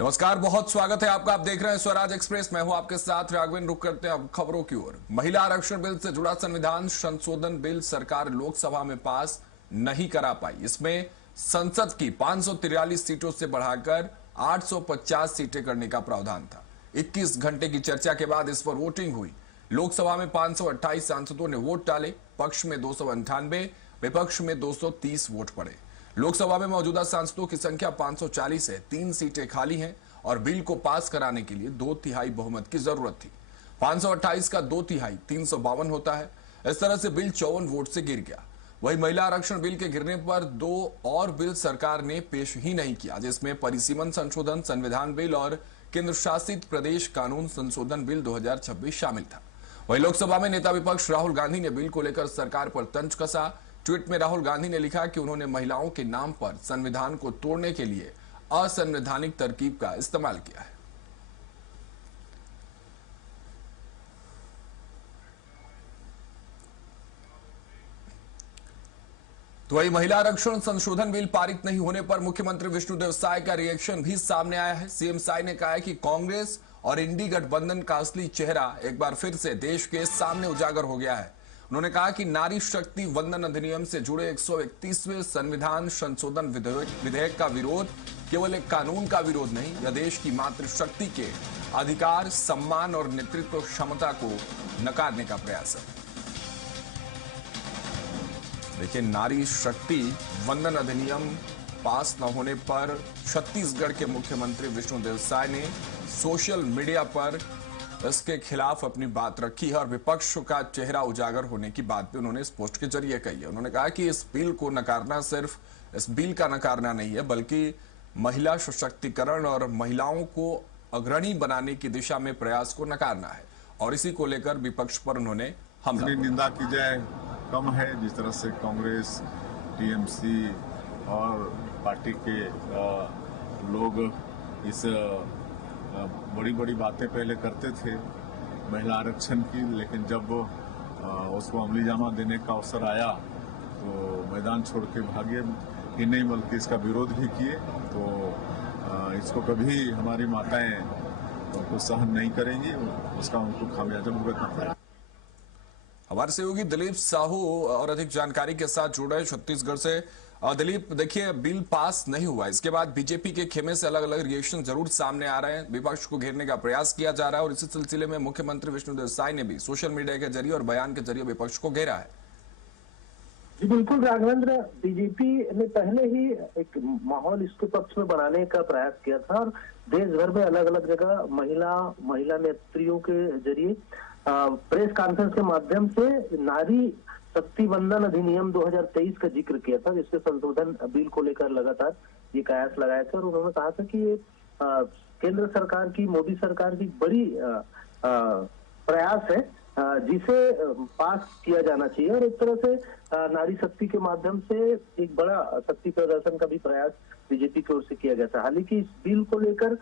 नमस्कार, बहुत स्वागत है आपका। आप देख रहे हैं स्वराज एक्सप्रेस। मैं हूं आपके साथ राघवेंद्र। रुक करते हैं अब खबरों की ओर। महिला आरक्षण बिल से जुड़ा संविधान संशोधन बिल सरकार लोकसभा में पास नहीं करा पाई। इसमें संसद की 543 सीटों से बढ़ाकर 850 सीटें करने का प्रावधान था। 21 घंटे की चर्चा के बाद इस पर वोटिंग हुई। लोकसभा में 528 सांसदों ने वोट डाले। पक्ष में 298, विपक्ष में 230 वोट पड़े। लोकसभा में मौजूदा सांसदों की संख्या 540 है। 3 सीटें खाली हैं और बिल को पास कराने के लिए 2/3 बहुमत की जरूरत थी। 528 का 2/3 352 होता है। इस तरह से बिल 54 वोट से गिर गया। वही महिला आरक्षण बिल के गिरने पर 2 और बिल सरकार ने पेश ही नहीं किया, जिसमें परिसीमन संशोधन संविधान बिल और केंद्र शासित प्रदेश कानून संशोधन बिल 2026 शामिल था। वही लोकसभा में नेता विपक्ष राहुल गांधी ने बिल को लेकर सरकार पर तंज कसा। ट्वीट में राहुल गांधी ने लिखा कि उन्होंने महिलाओं के नाम पर संविधान को तोड़ने के लिए असंवैधानिक तरकीब का इस्तेमाल किया है। तो वही महिला आरक्षण संशोधन बिल पारित नहीं होने पर मुख्यमंत्री विष्णुदेव साय का रिएक्शन भी सामने आया है। सीएम साय ने कहा है कि कांग्रेस और इंडी गठबंधन का असली चेहरा एक बार फिर से देश के सामने उजागर हो गया है। उन्होंने कहा कि नारी शक्ति वंदन अधिनियम से जुड़े 131वें संविधान संशोधन विधेयक का विरोध केवल एक कानून का विरोध नहीं, यह देश की मातृशक्ति के अधिकार, सम्मान और नेतृत्व क्षमता को नकारने का प्रयास है। देखिए, नारी शक्ति वंदन अधिनियम पास न होने पर छत्तीसगढ़ के मुख्यमंत्री विष्णुदेव साय ने सोशल मीडिया पर इसके खिलाफ अपनी बात रखी है और विपक्ष का चेहरा उजागर होने की बात भी उन्होंने इस पोस्ट के जरिए कही है। उन्होंने कहा कि इस बिल को नकारना सिर्फ इस बिल का नकारना नहीं है, बल्कि महिला सशक्तिकरण और महिलाओं को अग्रणी बनाने की दिशा में प्रयास को नकारना है। और इसी को लेकर विपक्ष पर उन्होंने हमला निंदा की जाए कम है। जिस तरह से कांग्रेस, टीएमसी और पार्टी के लोग इस बड़ी बड़ी बातें पहले करते थे महिला आरक्षण की, लेकिन जब उसको अमली जामा देने का अवसर आया तो मैदान छोड़ के भागे ही नहीं, बल्कि इसका विरोध भी किए। तो इसको कभी हमारी माताएं उनको सहन नहीं करेंगी, उसका उनको खामियाजा भुगतना पड़ेगा। हमारे सहयोगी दिलीप साहू और अधिक जानकारी के साथ जुड़ रहे हैं छत्तीसगढ़ से। दिलीप, देखिए, बिल पास नहीं हुआ, इसके बाद बीजेपी के खेमे से अलग अलग रिएक्शन जरूर सामने आ रहे हैं। विपक्ष को घेरने का प्रयास किया जा रहा है और इसी सिलसिले में मुख्यमंत्री विष्णुदेव साय ने भी सोशल मीडिया के जरिए और बयान के जरिए विपक्ष को घेरा है। जी बिल्कुल राघवेंद्र, बीजेपी ने पहले ही एक माहौल इसके पक्ष में बनाने का प्रयास किया था और देश भर में अलग अलग जगह महिला नेत्रियों के जरिए प्रेस कॉन्फ्रेंस के माध्यम से नारी शक्ति वंदन अधिनियम 2023 का जिक्र किया था, जिसके संशोधन बिल को लेकर लगातार ये कयास लगाए थे। और उन्होंने कहा था कि ये केंद्र सरकार की, मोदी सरकार की बड़ी प्रयास है जिसे पास किया जाना चाहिए। और एक तरह से नारी शक्ति के माध्यम से एक बड़ा शक्ति प्रदर्शन का भी प्रयास बीजेपी की ओर से किया गया था। हालांकि इस बिल को लेकर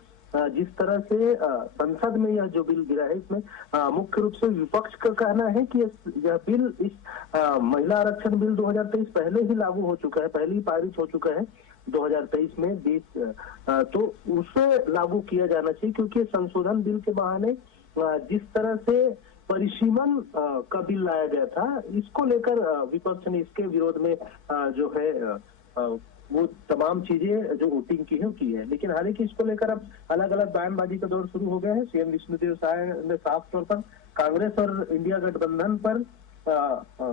जिस तरह से संसद में यह जो बिल गिरा है, इसमें मुख्य रूप से विपक्ष का कहना है कि यह बिल, इस महिला आरक्षण बिल 2023 पहले ही लागू हो चुका है, पहले ही पारित हो चुका है 2023 में 20, तो उसे लागू किया जाना चाहिए, क्योंकि संशोधन बिल के बहाने जिस तरह से परिसीमन का बिल लाया गया था, इसको लेकर विपक्ष ने इसके विरोध में जो है वो तमाम चीजें जो वोटिंग की है। लेकिन हालांकि इसको लेकर अब अलग अलग बयानबाजी का दौर शुरू हो गया है। सीएम विष्णुदेव साय ने साफ तौर पर कांग्रेस और इंडिया गठबंधन पर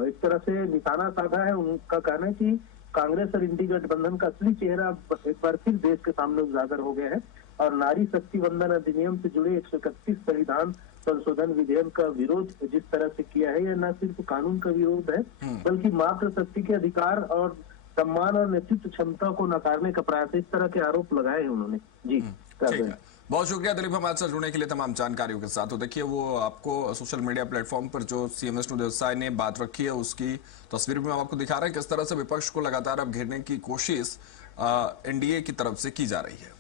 एक तरह से निशाना साधा है। उनका कहना है कि कांग्रेस और इंडी गठबंधन का असली चेहरा एक बार फिर देश के सामने उजागर हो गया है और नारी शक्ति वंदन अधिनियम से जुड़े 131 संविधान संशोधन विधेयक का विरोध जिस तरह से किया है, यह न सिर्फ कानून का विरोध है, बल्कि मातृशक्ति के अधिकार और सम्मान और नेतृत्व क्षमता को नकारने का प्रयास है। इस तरह के आरोप लगाए हैं उन्होंने। जी ठीक है, बहुत शुक्रिया दिलीप हमारे साथ जुड़ने के लिए तमाम जानकारियों के साथ। तो देखिए, वो आपको सोशल मीडिया प्लेटफॉर्म पर जो सीएम विष्णुदेव साय ने बात रखी है उसकी तस्वीर भी हम आपको दिखा रहे हैं, किस तरह से विपक्ष को लगातार अब घेरने की कोशिश एनडीए की तरफ से की जा रही है।